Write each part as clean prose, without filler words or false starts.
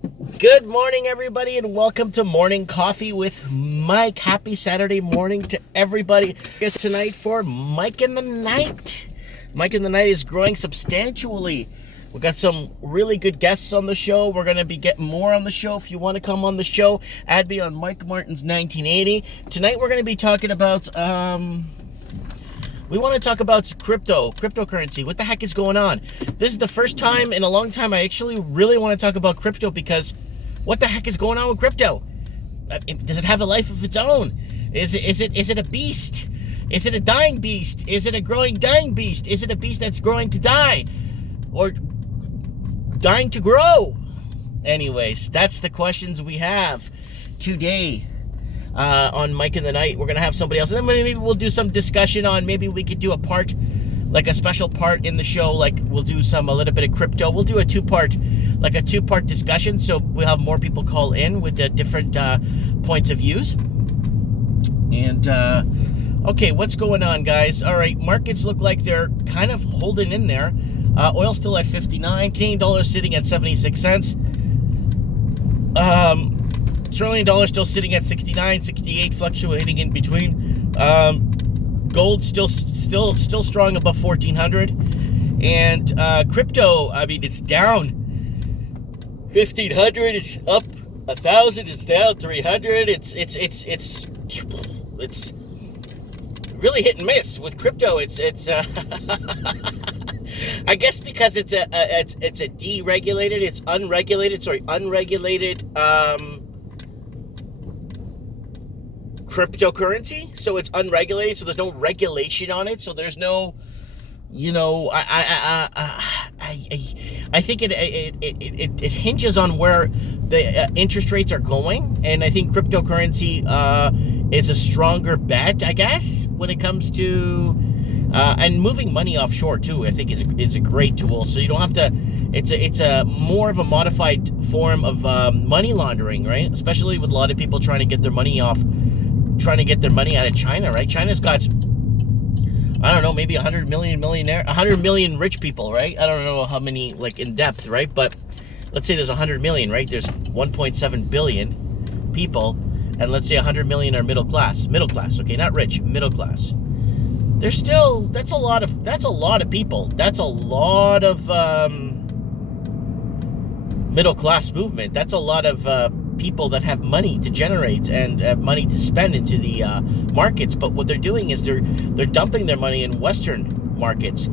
Good morning, everybody, and welcome to Morning Coffee with Mike. Happy Saturday morning to everybody. It's tonight for Mike in the Night. Mike in the Night is growing substantially. We got some really good guests on the show. We're going to be getting more on the show. If you want to come on the show, add me on Mike Martin's 1980. Tonight we're going to be talking about we want to talk about cryptocurrency. What the heck is going on? This is the first time in a long time I actually really want to talk about crypto, because what the heck is going on with crypto? Does it have a life of its own? Is it a beast? Is it a dying beast? Is it a growing dying beast? Is it a beast that's growing to die? Or dying to grow? Anyways, that's the questions we have today. On Mike in the Night. We're going to have somebody else. And then maybe we'll do some discussion on, maybe we could do a part, like a special part in the show. Like we'll do a little bit of crypto. We'll do a two-part discussion. So we'll have more people call in with the different points of views. And, okay, what's going on, guys? All right, markets look like they're kind of holding in there. Oil still at 59. Canadian dollar sitting at 76 cents. Australian dollar still sitting at 69, 68, fluctuating in between. Gold still strong above 1,400, and crypto, I mean, it's down 1,500. It's up 1,000. It's down 300. It's really hit and miss with crypto. It's I guess because it's a deregulated, unregulated cryptocurrency. So it's unregulated, so there's no regulation on it, so there's no, I think it hinges on where the interest rates are going, and I think cryptocurrency is a stronger bet, I guess, when it comes to and moving money offshore too. I think is a great tool, so you don't have to. It's a more of a modified form of money laundering, right? Especially with a lot of people trying to get their money out of China, right? China's got, I don't know, maybe 100 million rich people, right? I don't know how many, like, in depth, right? But let's say there's 100 million, right? There's 1.7 billion people, and let's say 100 million are middle class, okay, not rich, middle class. There's still, that's a lot of people. That's a lot of middle class movement. That's a lot of people that have money to generate and money to spend into the markets. But what they're doing is they're dumping their money in Western markets,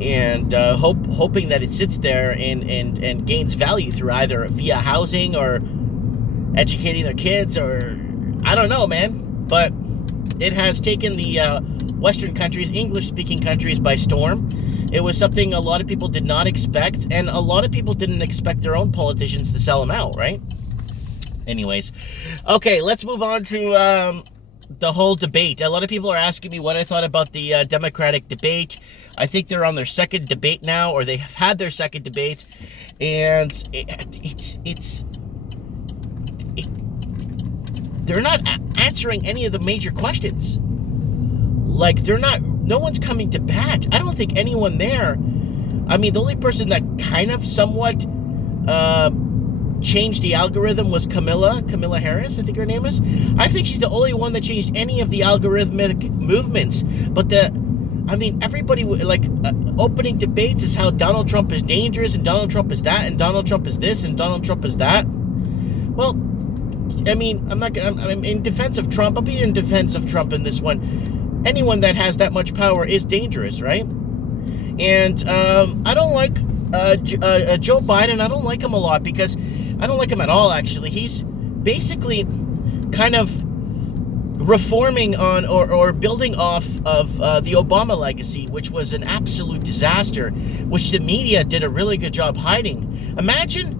and hoping that it sits there and gains value through either via housing or educating their kids, or I don't know, man. But it has taken the Western countries, English-speaking countries, by storm. It was something a lot of people did not expect, and a lot of people didn't expect their own politicians to sell them out, right? Anyways, okay, let's move on to the whole debate. A lot of people are asking me what I thought about the Democratic debate. I think they're on their second debate now, or they have had their second debate, and they're not answering any of the major questions. Like, no one's coming to bat. I don't think anyone there. I mean, the only person that kind of somewhat changed the algorithm was Kamala Harris, I think her name is. I think she's the only one that changed any of the algorithmic movements. But everybody, opening debates is how Donald Trump is dangerous, and Donald Trump is that, and Donald Trump is this, and Donald Trump is that. Well, I mean, I'm in defense of Trump. I'll be in defense of Trump in this one. Anyone that has that much power is dangerous, right? And I don't like Joe Biden. I don't like him a lot, because I don't like him at all, actually. He's basically kind of reforming on or building off of the Obama legacy, which was an absolute disaster, which the media did a really good job hiding. Imagine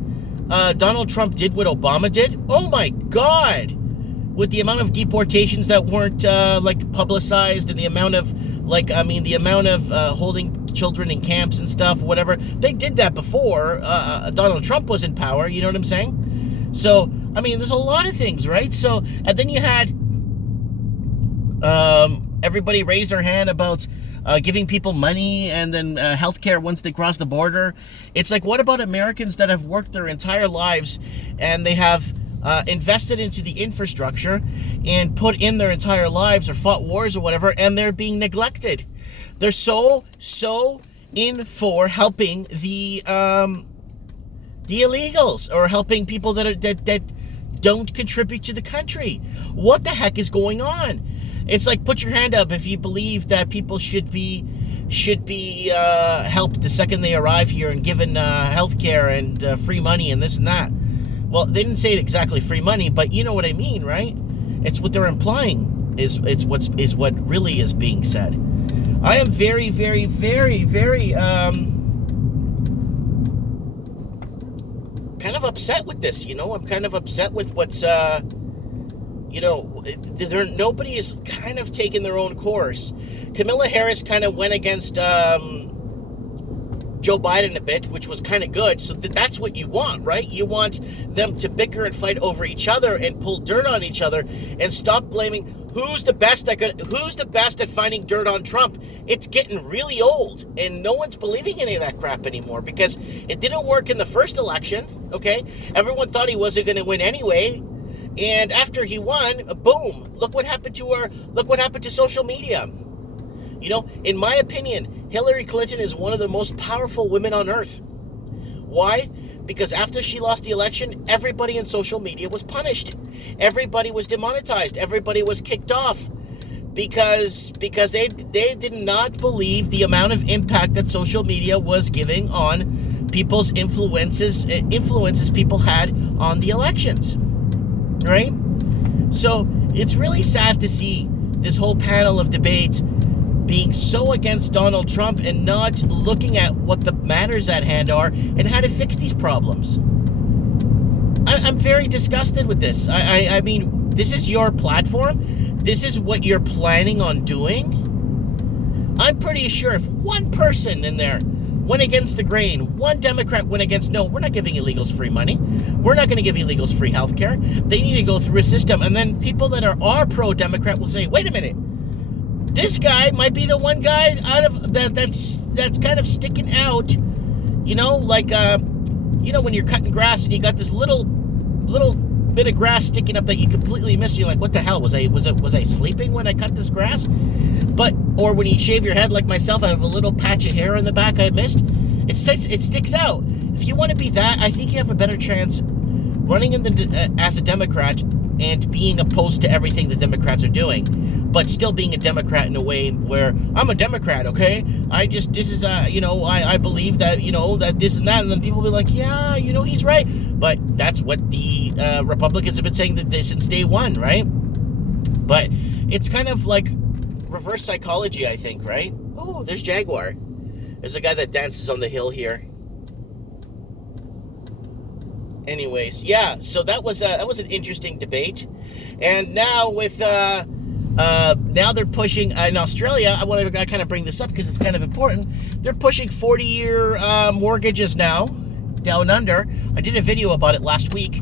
Donald Trump did what Obama did. Oh my God! With the amount of deportations that weren't publicized, and the amount of holding children in camps and stuff, whatever. They did that before Donald Trump was in power, you know what I'm saying? So, I mean, there's a lot of things, right? So, and then you had everybody raise their hand about giving people money and then healthcare once they cross the border. It's like, what about Americans that have worked their entire lives and they have invested into the infrastructure and put in their entire lives or fought wars or whatever, and they're being neglected? They're so in for helping the illegals, or helping people that don't contribute to the country. What the heck is going on? It's like, put your hand up if you believe that people should be helped the second they arrive here and given health care and free money and this and that. Well, they didn't say it exactly, free money, but you know what I mean, right? It's what they're implying is what really is being said. I am very, very, very, very kind of upset with this. I'm kind of upset with what's nobody is kind of taking their own course. Kamala Harris kind of went against Joe Biden a bit, which was kind of good. So that's what you want, right? You want them to bicker and fight over each other and pull dirt on each other and stop blaming who's the best at finding dirt on Trump. It's getting really old, and no one's believing any of that crap anymore because it didn't work in the first election, okay? Everyone thought he wasn't going to win anyway. And after he won, boom, look what happened to social media. In my opinion, Hillary Clinton is one of the most powerful women on earth. Why? Because after she lost the election, everybody in social media was punished. Everybody was demonetized. Everybody was kicked off because they did not believe the amount of impact that social media was giving on people's influences people had on the elections. Right? So it's really sad to see this whole panel of debate being so against Donald Trump and not looking at what the matters at hand are and how to fix these problems. I'm very disgusted with this. I mean, this is your platform. This is what you're planning on doing. I'm pretty sure if one person in there went against the grain, one Democrat went against, no, we're not giving illegals free money. We're not going to give illegals free health care. They need to go through a system. And then people that are pro-Democrat will say, wait a minute, this guy might be the one guy out of that's kind of sticking out, when you're cutting grass and you got this little bit of grass sticking up that you completely miss. You're like, what the hell? Was I sleeping when I cut this grass? Or when you shave your head like myself, I have a little patch of hair in the back I missed. It sticks out. If you want to be that, I think you have a better chance running as a Democrat and being opposed to everything the Democrats are doing, but still being a Democrat in a way where I'm a Democrat, okay? I believe that, that this and that, and then people will be like, yeah, he's right. But that's what the Republicans have been saying since day one, right? But it's kind of like reverse psychology, I think, right? Oh, there's Jaguar. There's a guy that dances on the hill here. Anyways, yeah, so that was an interesting debate. And now with now they're pushing in Australia, I wanted to kind of bring this up because it's kind of important. They're pushing 40-year mortgages now down under. I did a video about it last week.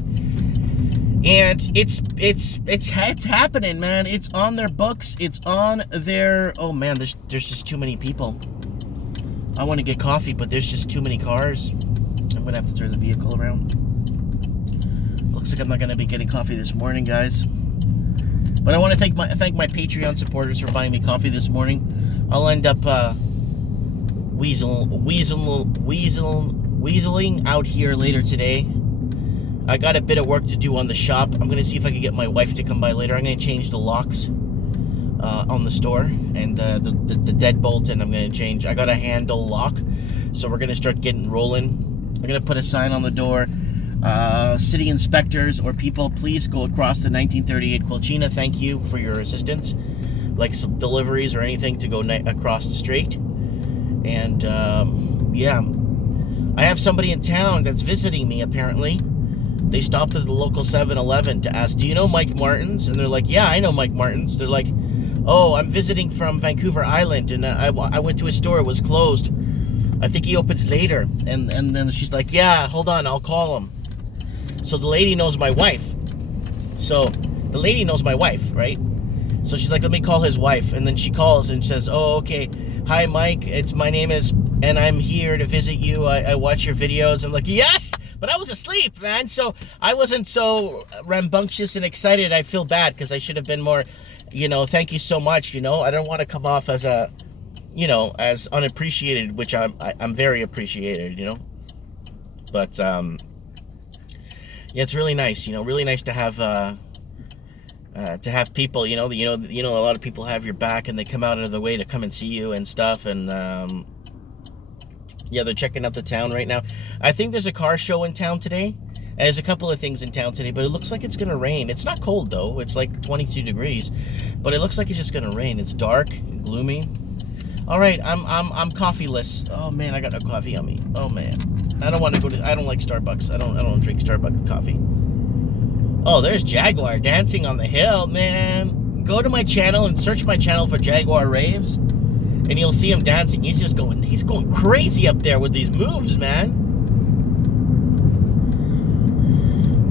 And it's happening, man. It's on their books. It's on their... Oh, man, there's just too many people. I want to get coffee, but there's just too many cars. I'm going to have to turn the vehicle around. Looks like I'm not going to be getting coffee this morning, guys. But I want to thank my Patreon supporters for buying me coffee this morning. I'll end up weaseling out here later today. I got a bit of work to do on the shop. I'm going to see if I can get my wife to come by later. I'm going to change the locks on the store and the deadbolt, and I'm going to change. I got a handle lock, so we're going to start getting rolling. I'm going to put a sign on the door. City inspectors or people, please go across the 1938 Quilchina. Thank you for your assistance, like some deliveries or anything to go across the street. And yeah, I have somebody in town that's visiting me apparently. They stopped at the local 7-Eleven to ask, do you know Mike Martins? And they're like, yeah, I know Mike Martins. They're like, oh, I'm visiting from Vancouver Island, and I went to his store. It was closed. I think he opens later. And then she's like, yeah, hold on, I'll call him. So the lady knows my wife. Right? So she's like, let me call his wife. And then she calls and says, oh, okay. hi, Mike, my name is, and I'm here to visit you. I watch your videos. I'm like, yes, but I was asleep, man. So I wasn't so rambunctious and excited. I feel bad because I should have been more, thank you so much. I don't want to come off as as unappreciated, which I'm very appreciated, but, yeah, it's really nice, really nice to have people, a lot of people have your back and they come out of their way to come and see you and stuff. And, yeah, they're checking out the town right now. I think there's a car show in town today. And there's a couple of things in town today, but it looks like it's going to rain. It's not cold, though. It's like 22 degrees, but it looks like it's just going to rain. It's dark and gloomy. All right, I'm coffeeless. Oh, man, I got no coffee on me. Oh, man. I don't want to I don't like Starbucks. I don't drink Starbucks coffee. Oh, there's Jaguar dancing on the hill, man. Go to my channel and search my channel for Jaguar Raves, and you'll see him dancing. He's going crazy up there with these moves, man.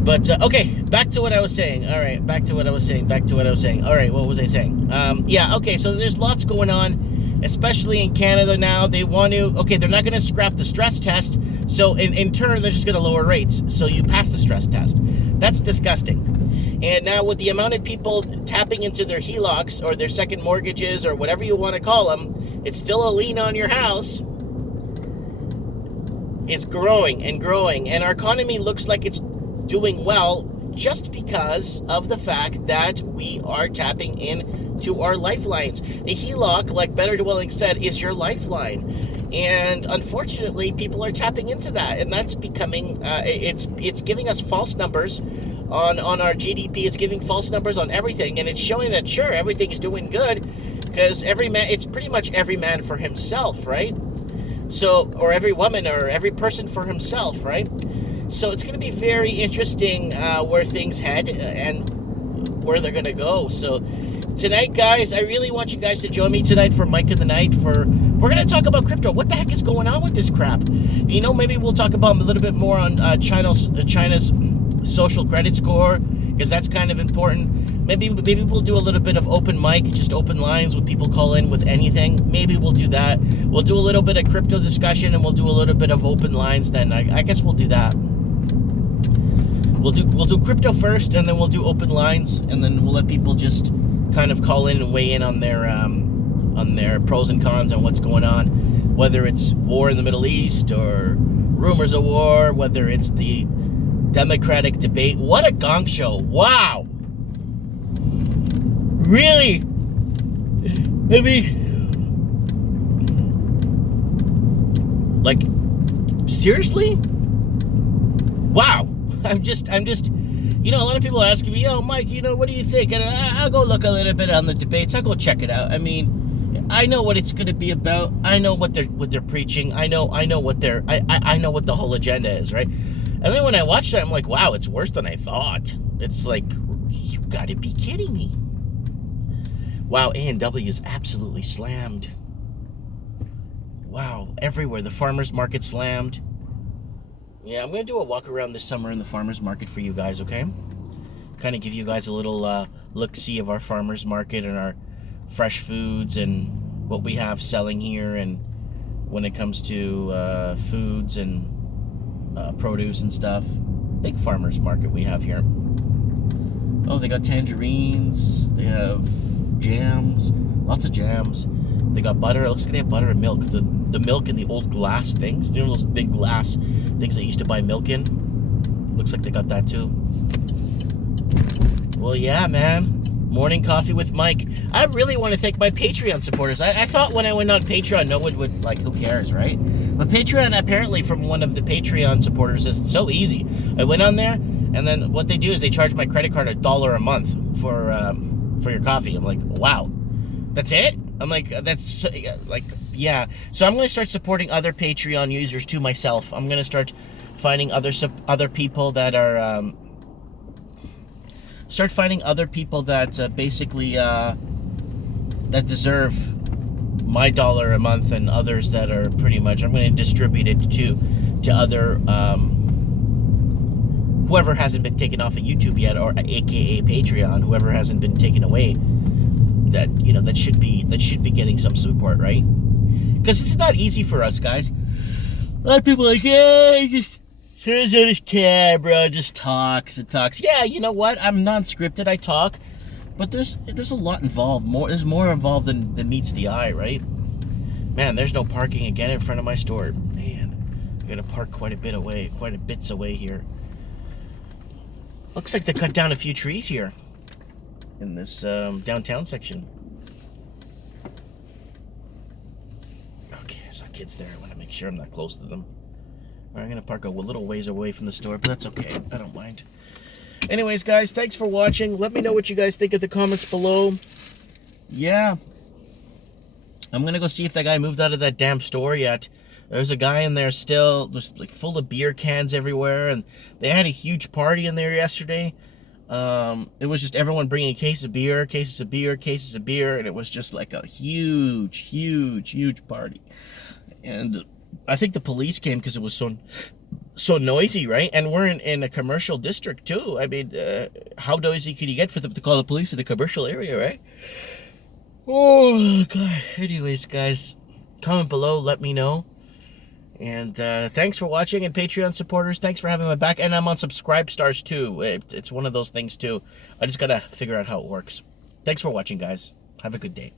But, okay, back to what I was saying. All right, back to what I was saying. All right, what was I saying? Yeah, okay, so there's lots going on, especially in Canada now. They want to, okay, they're not going to scrap the stress test, so in turn, they're just going to lower rates, so you pass the stress test. That's disgusting. And now with the amount of people tapping into their HELOCs or their second mortgages or whatever you want to call them, it's still a lien on your house. It's growing and growing, and our economy looks like it's doing well just because of the fact that we are tapping into our lifelines. A HELOC, like Better Dwelling said, is your lifeline. And unfortunately, people are tapping into that, and that's becoming, it's giving us false numbers on our GDP. It's giving false numbers on everything, and it's showing that, sure, everything is doing good, because it's pretty much every man for himself, right? So, or every woman or every person for himself, right? So it's going to be very interesting where things head and where they're going to go. So tonight, guys, I really want you guys to join me tonight for Mike in the Night. We're going to talk about crypto. What the heck is going on with this crap? Maybe we'll talk about a little bit more on China's social credit score, because that's kind of important. Maybe we'll do a little bit of open mic, just open lines with people call in with anything. Maybe we'll do that. We'll do a little bit of crypto discussion, and we'll do a little bit of open lines. Then I guess we'll do that. We'll do crypto first, and then we'll do open lines, and then we'll let people just kind of call in and weigh in on their pros and cons on what's going on, whether it's war in the Middle East or rumors of war, whether it's the Democratic debate. What a gong show! Wow, really? I mean, like, seriously? Wow. I'm just, a lot of people are asking me, oh, Mike, what do you think? And I'll go look a little bit on the debates. I'll go check it out. I mean, I know what it's going to be about. I know what they're preaching. I know what I know what the whole agenda is, right? And then when I watched that, I'm like, wow, it's worse than I thought. It's like, you got to be kidding me. Wow, A&W is absolutely slammed. Wow, everywhere. The farmers market slammed. Yeah, I'm going to do a walk around this summer in the farmers market for you guys, okay? Kind of give you guys a little look-see of our farmers market and our fresh foods and what we have selling here, and when it comes to foods and produce and stuff. Big farmers market we have here. Oh, they got tangerines. They have jams. Lots of jams. They got butter. It looks like they have butter and milk. The milk in the old glass things. Those big glass things that you used to buy milk in? Looks like they got that too. Well, yeah, man. Morning coffee with Mike. I really want to thank my Patreon supporters. I thought when I went on Patreon, no one would, like, who cares, right? But Patreon, apparently, from one of the Patreon supporters, is so easy. I went on there, and then what they do is they charge my credit card $1 a month for your coffee. I'm like, wow. That's it? I'm like, that's, like, yeah. So I'm going to start supporting other Patreon users to myself. I'm going to start finding other people that are, basically, that deserve my $1 a month, and others that are pretty much, I'm going to distribute it to other, whoever hasn't been taken off of YouTube yet, or AKA Patreon, whoever hasn't been taken away, that, that should be getting some support, right? Because this is not easy for us, guys. A lot of people are like, yeah, he just turns on his camera, just talks and talks. Yeah, you know what? I'm non-scripted, I talk. But there's a lot involved. There's more involved than meets the eye, right? Man, there's no parking again in front of my store. Man, I gotta park quite a bits away here. Looks like they cut down a few trees here in this downtown section. Okay, I saw kids there. I want to make sure I'm not close to them. All right, I'm gonna park a little ways away from the store, but that's okay. I don't mind. Anyways, guys, thanks for watching. Let me know what you guys think in the comments below. Yeah. I'm going to go see if that guy moved out of that damn store yet. There's a guy in there still, just like full of beer cans everywhere. And they had a huge party in there yesterday. It was just everyone bringing a case of beer, cases of beer, cases of beer. And it was just like a huge party. And I think the police came because it was so noisy, right? And we're in a commercial district too. I mean, how noisy could you get for them to call the police in a commercial area, right? Oh God. Anyways, guys, comment below, let me know. And thanks for watching. And Patreon supporters, thanks for having my back. And I'm on Subscribe Stars too. It's one of those things too. I just gotta figure out how it works. Thanks for watching, guys. Have a good day.